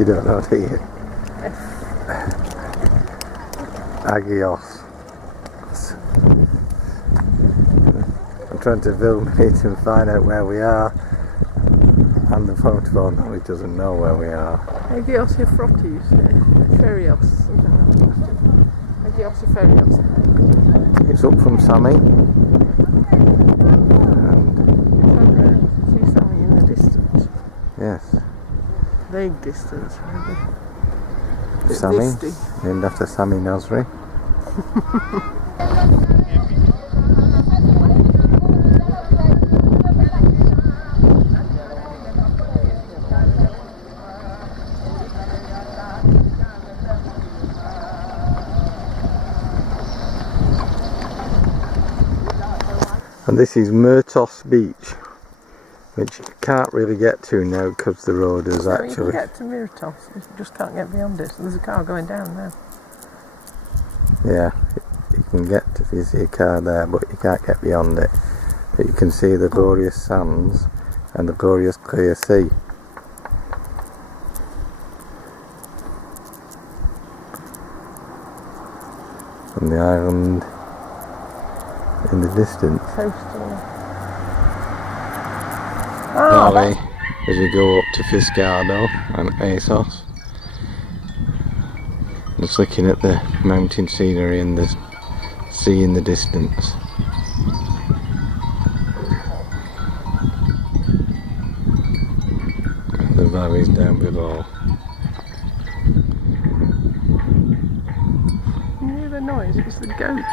You don't know, do you? Agios. I'm trying to film it and find out where we are. And the phone, no, he doesn't know where we are. Agios Frotis, Ferios, something like that. Agios Ferios. It's up from Sammy. See Sammy in the distance. Yes. Vague distance, maybe. Sammy, named after Sammy Nasri. And this is Myrtos Beach, which you can't really get to now because the road is so actually... you can get to Myrtos, you just can't get beyond it. So there's a car going down now. Yeah, you can get to, you see a car there, but you can't get beyond it. But you can see the glorious sands and the glorious clear sea. And the island in the distance. Valley as you go up to Fiscardo and Asos. Just looking at the mountain scenery and the sea in the distance. And the valleys down below. You hear the noise? It's the goats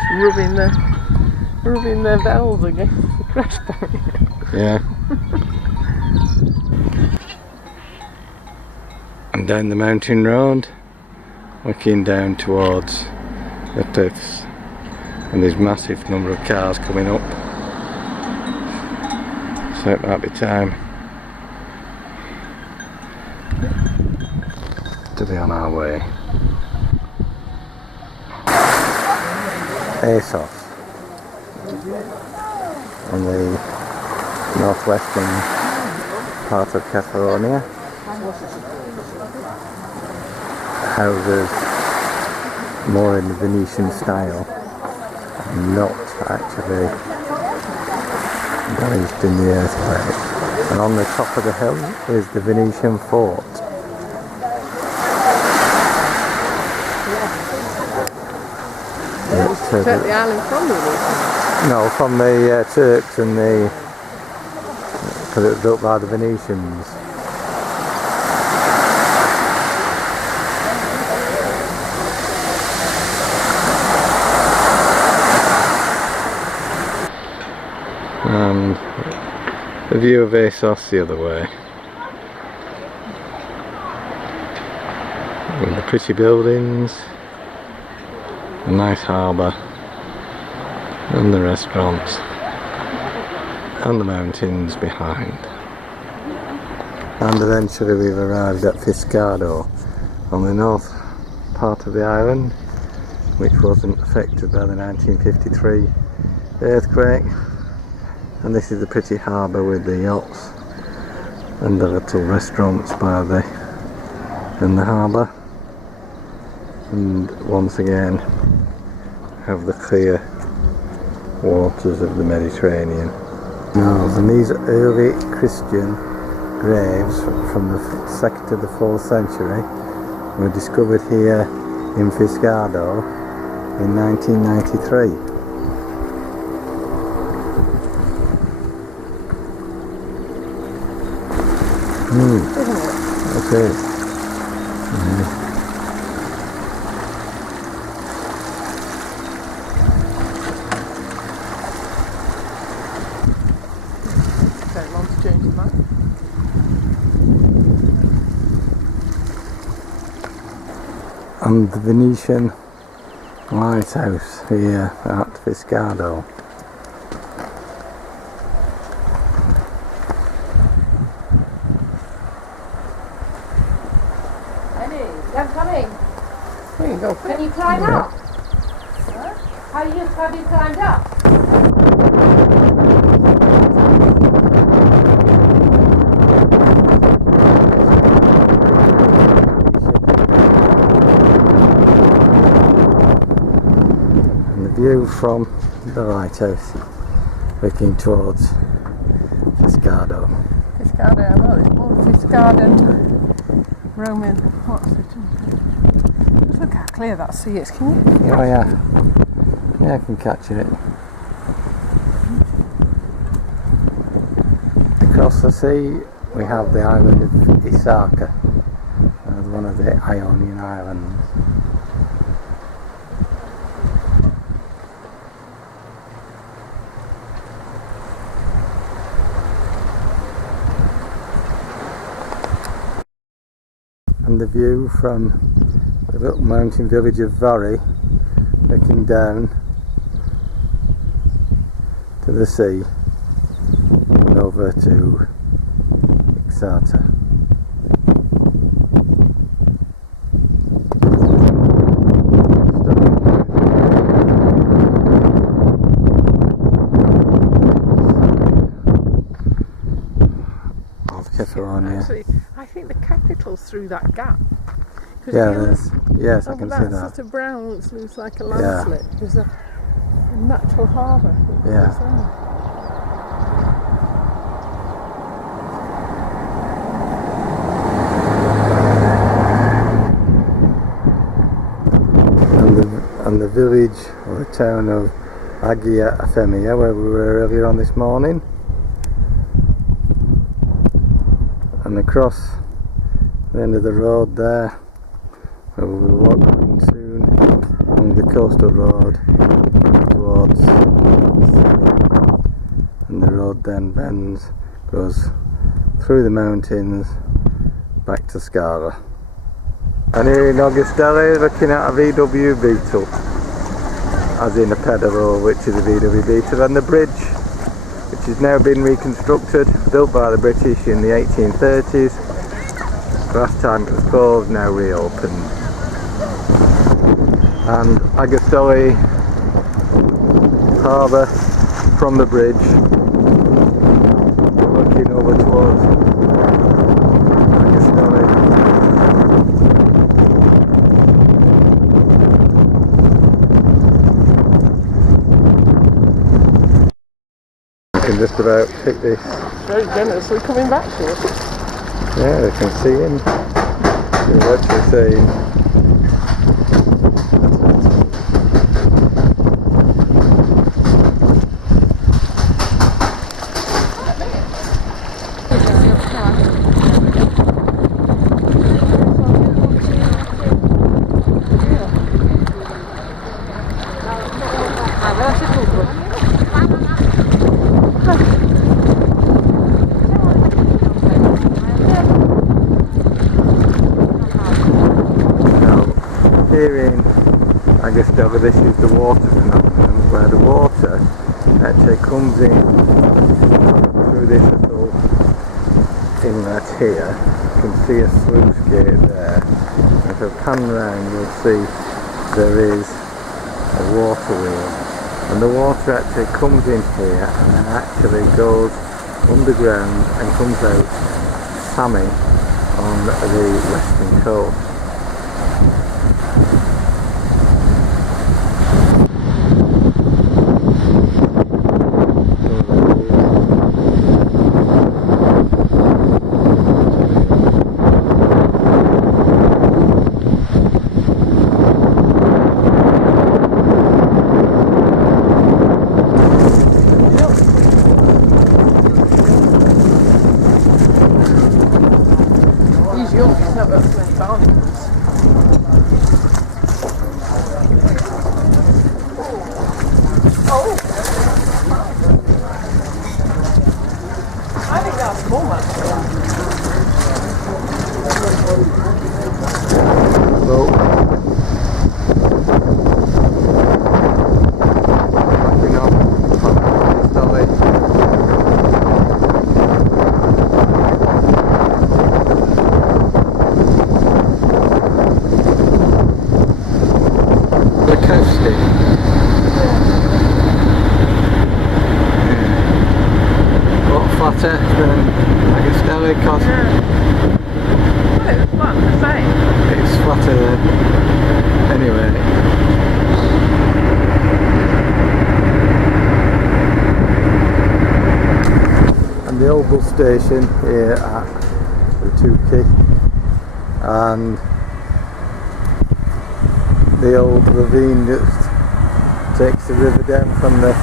rubbing their bells against the crash barrier. Yeah. And down the mountain road, looking down towards the cliffs, and there's massive number of cars coming up, so it might be time to be on our way. Asos, on the northwestern part of Kefalonia, houses more in the Venetian style, not actually damaged in the earthquake. And on the top of the hill is the Venetian fort. Took the island from them? No, from the Turks and the... because it was built by the Venetians. And the view of Asos the other way. With the pretty buildings, a nice harbour, and the restaurants, and the mountains behind. And eventually we've arrived at Fiscardo, on the north part of the island, which wasn't affected by the 1953 earthquake. And this is the pretty harbour with the yachts and the little restaurants by the harbour, and once again have the clear waters of the Mediterranean. And these early Christian graves from the 2nd to the 4th century were discovered here in Fiscardo in 1993. Okay. Take long to change the map. And the Venetian lighthouse here at Fiscardo. I'm coming. There you go. Can you climb up? Huh? Have you climbed up? view from the lighthouse looking towards Fiscardo. Fiscardo, well, it's more Fiscardo Roman. What's it? Just look how clear that sea is, can you? Oh yeah. Yeah, I can catch it. Across the sea we have the island of Isaka, one of the Ionian Islands. And the view from the little mountain village of Vary, looking down to the sea and over to Ixata. Of Kefalonia. Actually, I think the capital's through that gap. Yeah, there's, yes, I can see that. that. Sort of brown looks like a landslip. There's a natural harbour. Yeah. And the village or the town of Agia Afemia, where we were earlier on this morning, and across the end of the road there, where we'll be walking soon along the coastal road towards Simi, and the road then bends, goes through the mountains back to Skara. And here in Augustelli, looking at a VW Beetle, as in a pedal, which is a VW Beetle, and the bridge, which has now been reconstructed, built by the British in the 1830s. Last time it was closed, now reopened. And Augustelli harbour from the bridge, looking over towards Augustelli. Can just about pick this. Very generously coming back to us. Yeah, they can see him. You're actually saying. Here in Augustelli, this is the water phenomenon, where the water actually comes in through this little inlet here. You can see a sluice gate there. And if I pan round, you'll see there is a water wheel, and the water actually comes in here and then actually goes underground and comes out Sami on the western coast. I think that's small actually. Well, backing up from Augustelli. The coasting. Flatter than Augustelli, because Well, it's flat, the same. it's flatter than anyway. the old bus station here at the Tukey, and the old ravine just takes the river down from the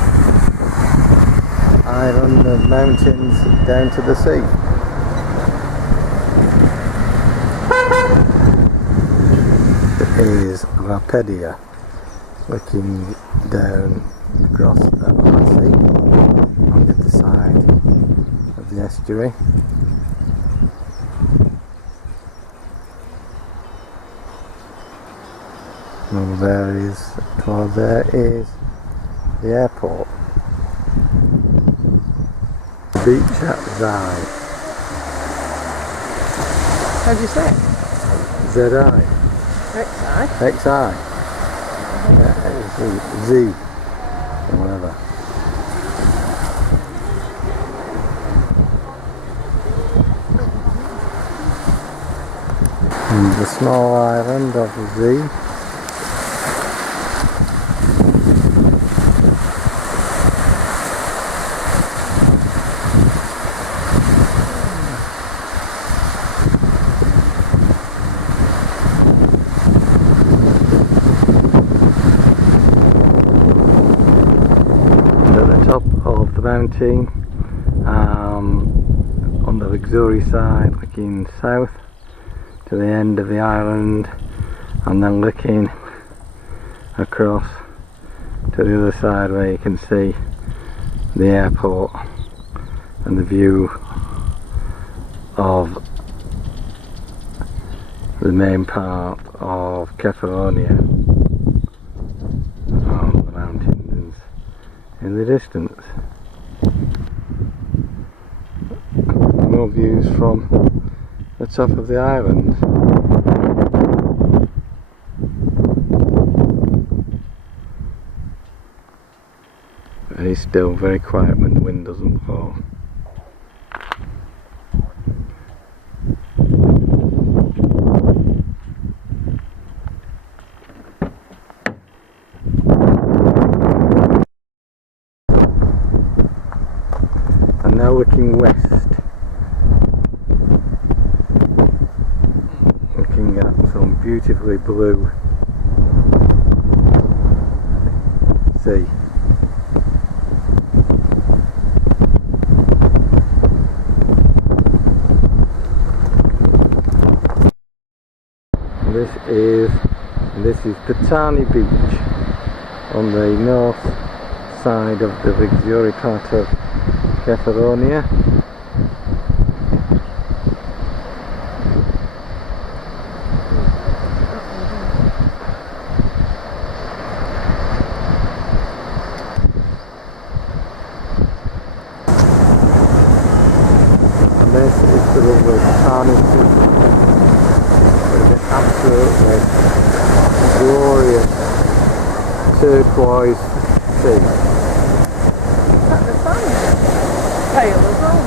island of mountains down to the sea. It is Rapedia, looking down across the sea on the other side of the estuary. And there is the airport. The beach at Zai. How do you say it? Z-I. X-I? X-I. Yeah, Z. Or whatever. And the small island of Z. Of the mountain, on the Luxury side, looking south to the end of the island, and then looking across to the other side where you can see the airport and the view of the main part of Kefalonia and the mountains in the distance. More views from the top of the island. Very still, very quiet when the wind doesn't blow. Now looking west, looking at some beautifully blue sea. This is Patani Beach on the north side of the Luxury part of Kefalonia. And this is the lovely Patani Beach. It's an absolutely glorious turquoise sea. Pale as well.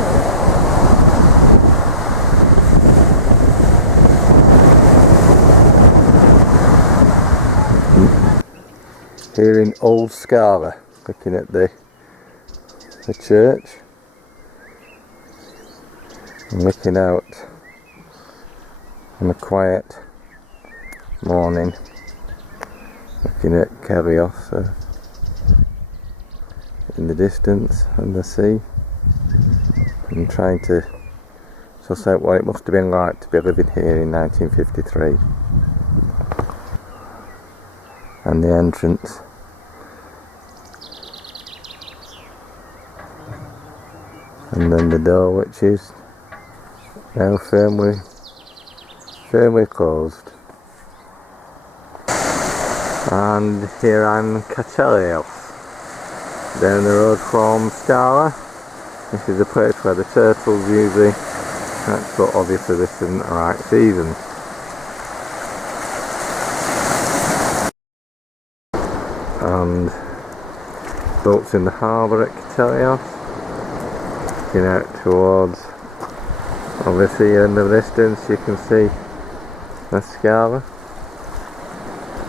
Here in Old Scala, looking at the church and looking out on a quiet morning, looking at Kerios in the distance and the sea, and trying to suss out what it must have been like to be living here in 1953. And the entrance. And then the door, which is now firmly closed. And here I'm Kefalonia, down the road from Scala. This is a place where the turtles usually hatch, but obviously this isn't the right season. And boats in the harbour at Kefalonia, looking out towards, obviously in the distance you can see the Scala,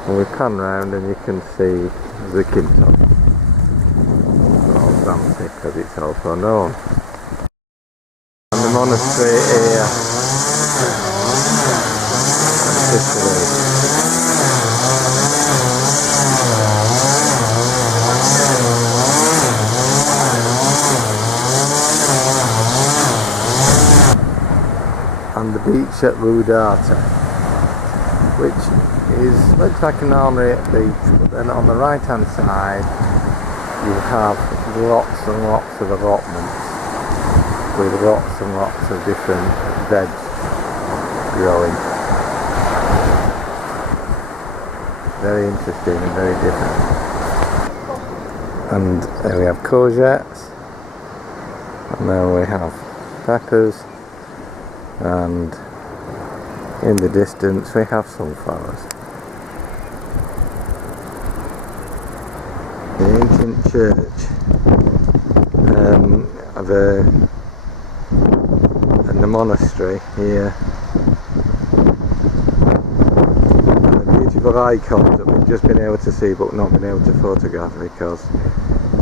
and we pan round and you can see the Quinto, or Zamtic as it's also known. monastery here in Sicily. And the beach at Rudata, which looks like an ordinary beach, but then on the right hand side you have lots and lots of allotments with lots and lots of different veg growing. Very interesting and very different. And there we have courgettes, and then we have peppers, and in the distance we have sunflowers. The ancient church and the monastery here, and the beautiful icons that we've just been able to see but not been able to photograph because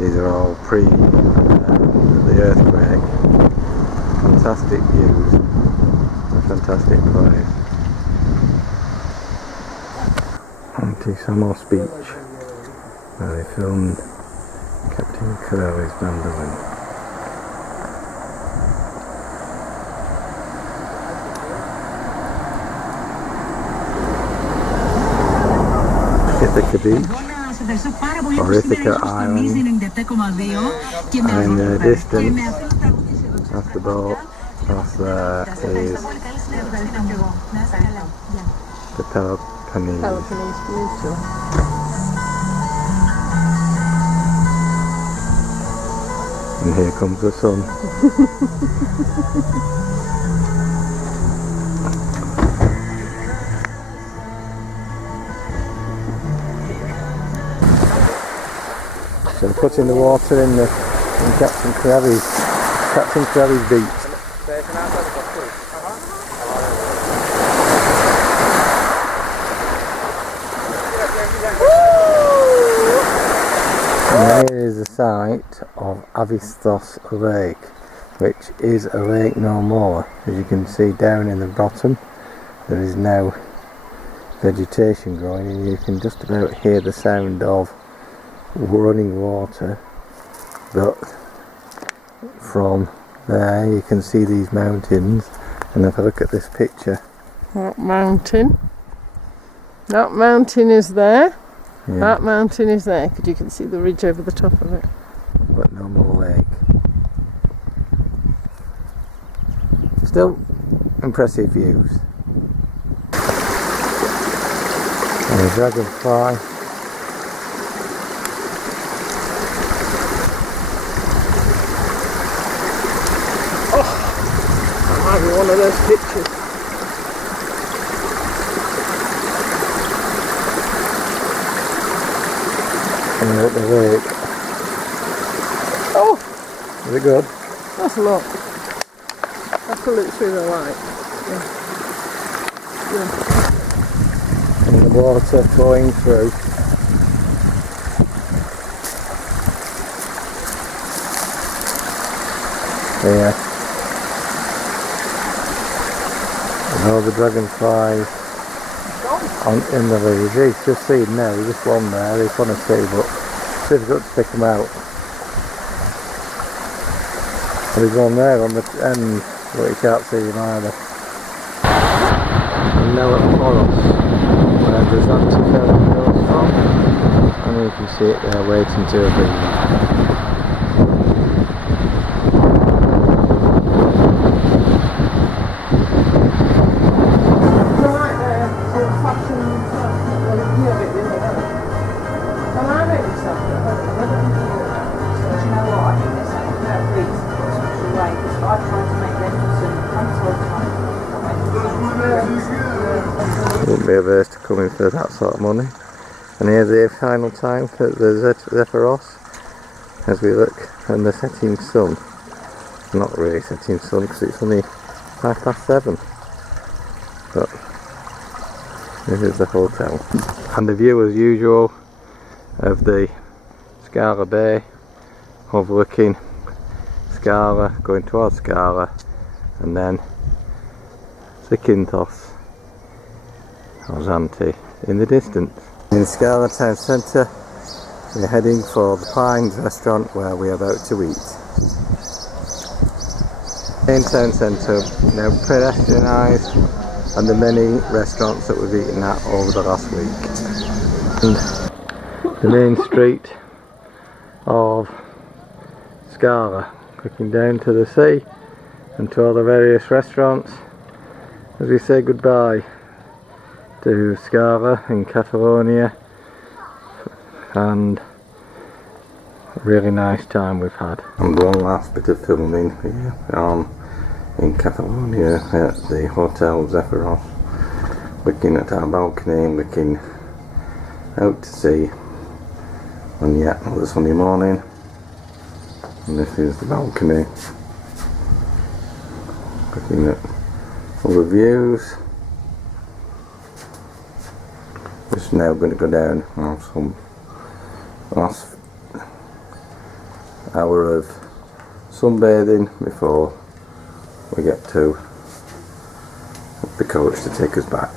these are all pre the earthquake. Fantastic views, a fantastic place. Onto Samos Beach, where they filmed Captain Curry's mandolin. Ithaca Beach, or Ithaca Island, and in the distance, that's the boat, that's is the Peloponnese. And here comes the sun. So putting the water in Captain Crabby's beach. And here is the site of Avistos Lake, which is a lake no more. As you can see down in the bottom, there is now vegetation growing, and you can just about hear the sound of running water, but from there you can see these mountains. And if I look at this picture, that mountain is there. Yeah. That mountain is there because you can see the ridge over the top of it, but no more lake. Still impressive views. And a dragonfly. One of those pictures. And at the lake. Oh! Is it good? That's a lot. Have to look through the light. Yeah. And the water flowing through. Yeah. And all the dragonflies in the leaves. He's just seen now, there's just one there, he's want to see, but it's difficult to pick them out. And there's one there on the end, but you can't see him either. And now at Foros, where there's anti-ferry goes from, and you can see it there waiting to be. Wouldn't be averse to coming for that sort of money. And here's the final time for the Zephyros as we look at the setting sun. Not really setting sun because it's only 7:05, but this is the hotel. And the view as usual of the Scala Bay, overlooking Scala, going towards Scala, and then Zakynthos or Zante in the distance. In Skara town centre, we're heading for the Pines restaurant where we're about to eat. In town centre, now pedestrianised, and the many restaurants that we've eaten at over the last week. And the main street of Skara, looking down to the sea and to all the various restaurants as we say goodbye to Skara and Kefalonia, and a really nice time we've had. And one last bit of filming here in Kefalonia at the Hotel Zephyros, looking at our balcony, looking out to sea on yet another sunny morning. And this is the balcony, looking at all the views. Just now going to go down and have some last hour of sunbathing before we get to the coach to take us back.